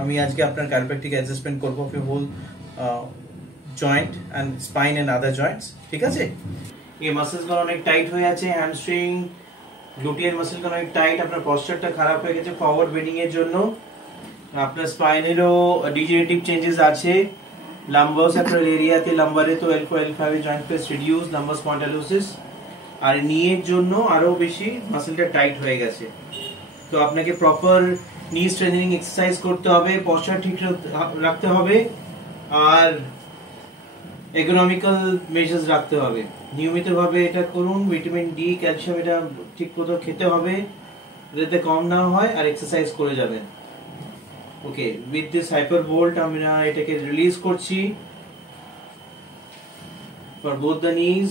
আমি আজকে আপনার chiropractic অ্যাসেসমেন্ট করব of your whole joint and spine and other joints, ঠিক আছে? এই মাসেলসগুলো অনেক টাইট হয়ে আছে, হ্যামস্ট্রিং গ্লুটিয়াল মাসেলগুলো অনেক টাইট, আপনার পশ্চারটা খারাপ হয়ে গেছে ফরওয়ার্ড বেন্ডিং এর জন্য, আপনার স্পাইনেরও ডিজেনারেটিভ চেঞ্জেস আছে, লাম্বার স্যাক্রাল এরিয়াতে লাম্বারে তো L4 L5 joint space reduce, lumbar spondylosis, আর নিয়ের জন্য আরো বেশি মাসেলটা টাইট হয়ে গেছে। তো আপনাকে প্রপার নি স্ট্রেংথেনিং এক্সারসাইজ করতে হবে, পশ্চার ঠিক রাখতে হবে, আর ইকোনমিক্যাল মেজার্স রাখতে হবে। নিয়মিতভাবে এটা করুন, ভিটামিন ডি ক্যালসিয়াম এটা ঠিক মতো খেতে হবে যাতে কম না হয়, আর এক্সারসাইজ করে যাবেন। ওকে, উইথ দিস হাইপার ভোল্ট আমরা এটাকে রিলিজ করছি ফর বোথ দ্য নিজ।